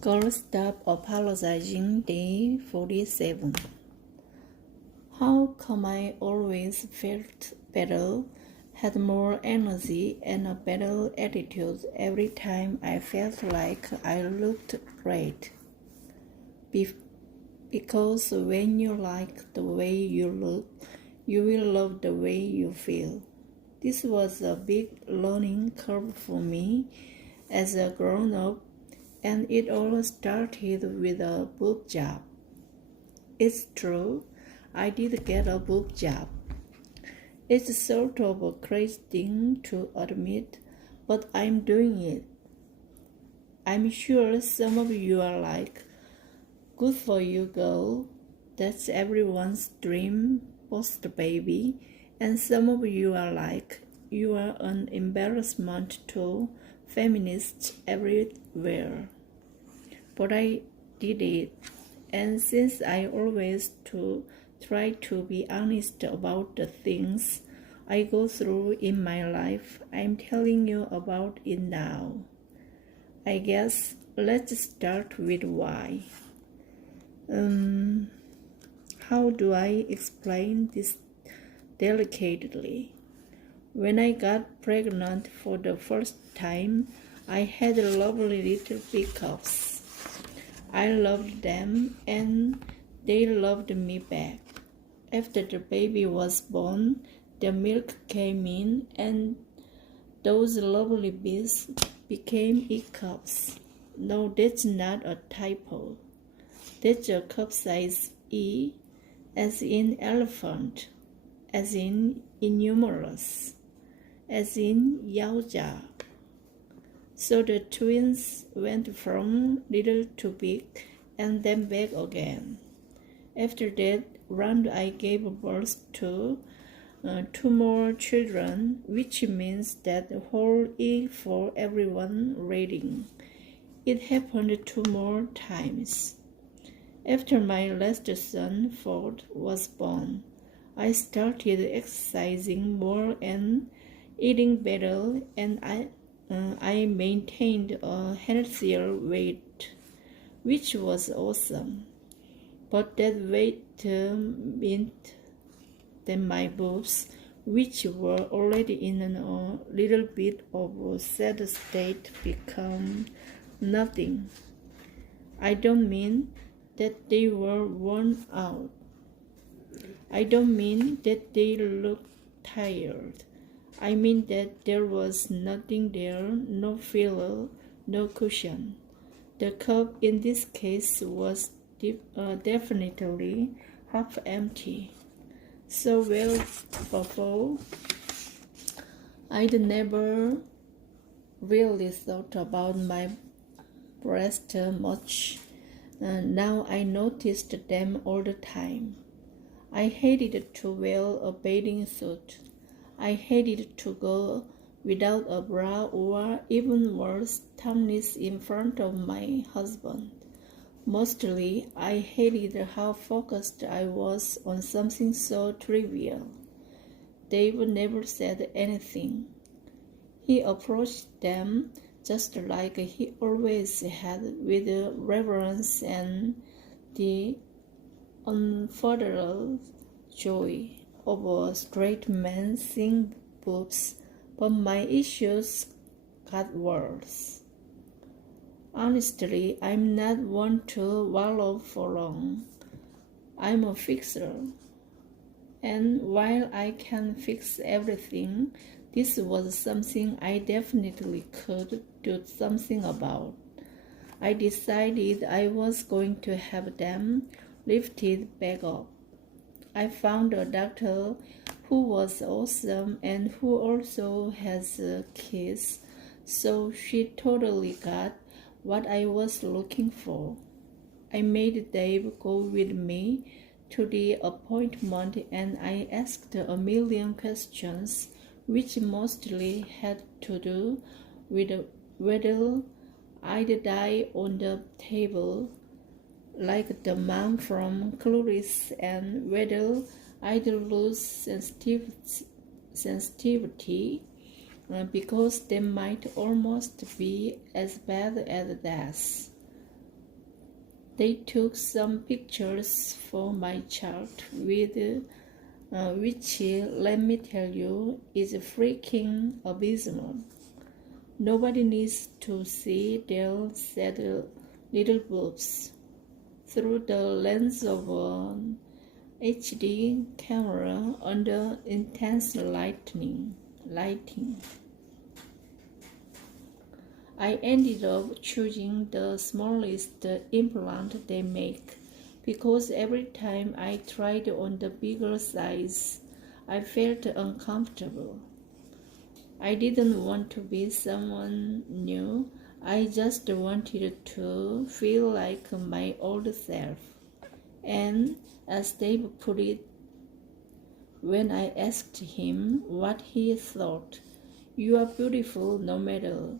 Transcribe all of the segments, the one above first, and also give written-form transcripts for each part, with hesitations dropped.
Girl, stop apologizing. Day 47. How come I always felt better, had more energy, and a better attitude every time I felt like I looked great? Because when you like the way you look, you will love the way you feel. This was a big learning curve for me as a grown-up, and it all started with a boob job. It's true, I did get a boob job. It's sort of a crazy thing to admit, but I'm doing it. I'm sure some of you are like, good for you, girl. That's everyone's dream, post-baby. And some of you are like, you are an embarrassment to feminists everywhere. But I did it, and since I always try to be honest about the things I go through in my life, I'm telling you about it now. I guess let's start with why. How do I explain this delicately? When I got pregnant for the first time, I had lovely little peacocks. I loved them and they loved me back. After the baby was born, the milk came in and those lovely bees became E-cups. No, that's not a typo. That's a cup size E, as in elephant, as in innumerous, as in Yaoja. So the twins went from little to big and then back again. After that round, I gave birth to 2 more children, which means that the whole E for everyone rating. It happened 2 more times. After my last son, Ford, was born, I started exercising more and eating better, and I maintained a healthier weight, which was awesome. But that weight meant that my boobs, which were already in a little bit of a sad state, become nothing. I don't mean that they were worn out. I don't mean that they looked tired. I mean that there was nothing there, no filler, no cushion. The cup in this case was definitely half empty. So well before, I'd never really thought about my breasts much. Now I noticed them all the time. I hated to wear a bathing suit. I hated to go without a bra or, even worse, tongueless in front of my husband. Mostly, I hated how focused I was on something so trivial. Dave never said anything. He approached them just like he always had, with reverence and the unfettered joy of a straight man seeing boobs, but my issues got worse. Honestly, I'm not one to wallow for long. I'm a fixer. And while I can fix everything, this was something I definitely could do something about. I decided I was going to have them lifted back up. I found a doctor who was awesome and who also has kids, so she totally got what I was looking for. I made Dave go with me to the appointment, and I asked a million questions, which mostly had to do with whether I'd die on the table like the mom from Clarice, and whether I'd lose sensitivity because they might almost be as bad as death. They took some pictures for my child with which, let me tell you, is freaking abysmal. Nobody needs to see their sad little boobs through the lens of an HD camera under intense lighting. I ended up choosing the smallest implant they make because every time I tried on the bigger size, I felt uncomfortable. I didn't want to be someone new. I just wanted to feel like my old self. And as Dave put it, when I asked him what he thought, "You are beautiful no matter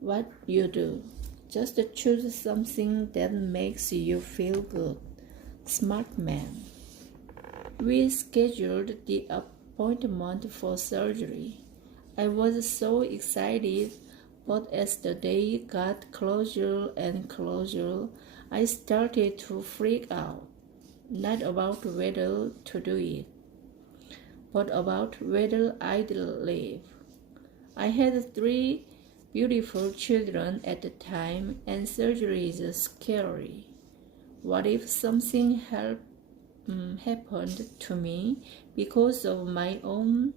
what you do. Just choose something that makes you feel good." Smart man. We scheduled the appointment for surgery. I was so excited, but as the day got closer and closer, I started to freak out. Not about whether to do it, but about whether I'd live. I had 3 beautiful children at the time, and surgery is scary. What if something happened to me because of my own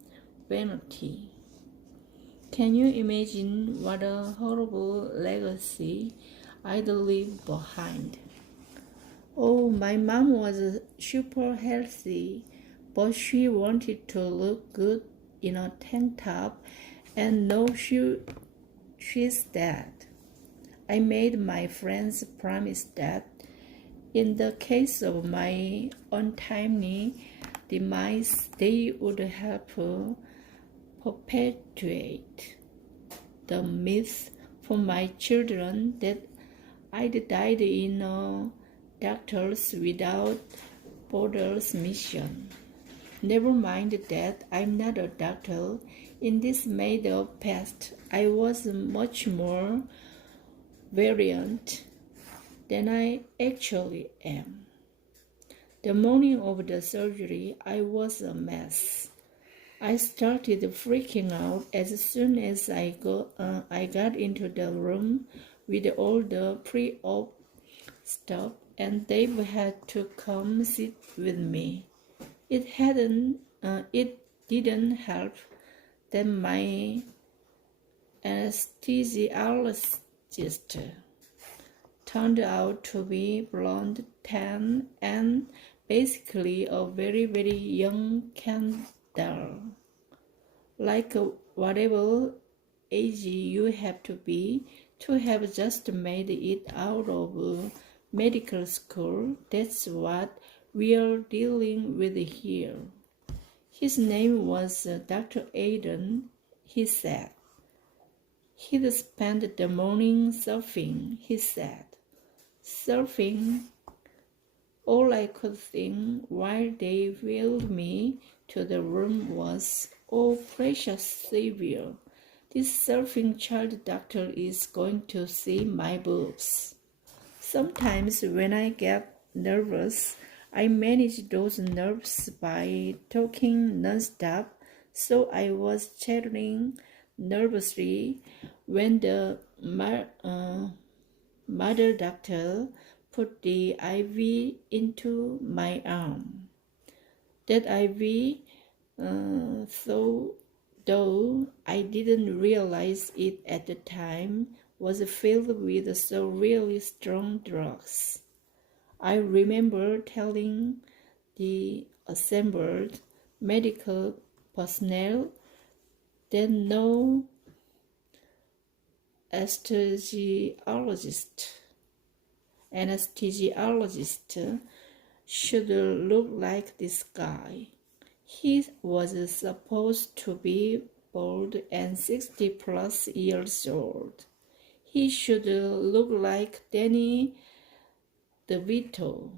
vanity? Can you imagine what a horrible legacy I'd leave behind? Oh, my mom was super healthy, but she wanted to look good in a tank top, and no, she's dead. I made my friends promise that in the case of my untimely demise, they would help perpetuate the myth for my children that I'd died in a Doctors Without Borders mission. Never mind that I'm not a doctor. In this made-up past, I was much more variant than I actually am. The morning of the surgery, I was a mess. I started freaking out as soon as I got into the room with all the pre-op stuff, and Dave had to come sit with me. It didn't help that my anesthesiologist turned out to be blonde, tan, and basically a very, very young candle. Like whatever age you have to be to have just made it out of medical school, that's what we're dealing with here. His name was Dr. Aiden, he said. He'd spent the morning surfing, he said. Surfing. All I could think while they wheeled me to the room was, "Oh, precious Savior, this surfing child doctor is going to see my boobs." Sometimes when I get nervous, I manage those nerves by talking nonstop, so I was chattering nervously when the mother doctor put the IV into my arm. That IV, though I didn't realize it at the time, was filled with some really strong drugs. I remember telling the assembled medical personnel that no anesthesiologist should look like this guy. He was supposed to be bald and 60 plus years old. He should look like Danny DeVito.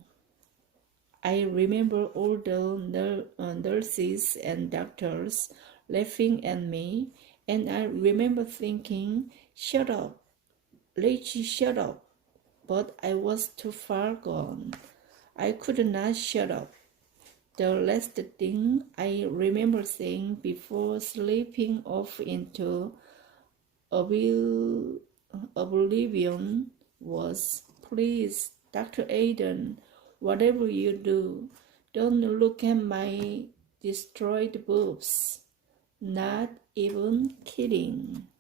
I remember all the nurses and doctors laughing at me, and I remember thinking, "Shut up, Rachie, shut up." but I was too far gone. I could not shut up. The last thing I remember saying before slipping off into oblivion was, "Please, Dr. Aiden, whatever you do, don't look at my destroyed boobs." Not even kidding.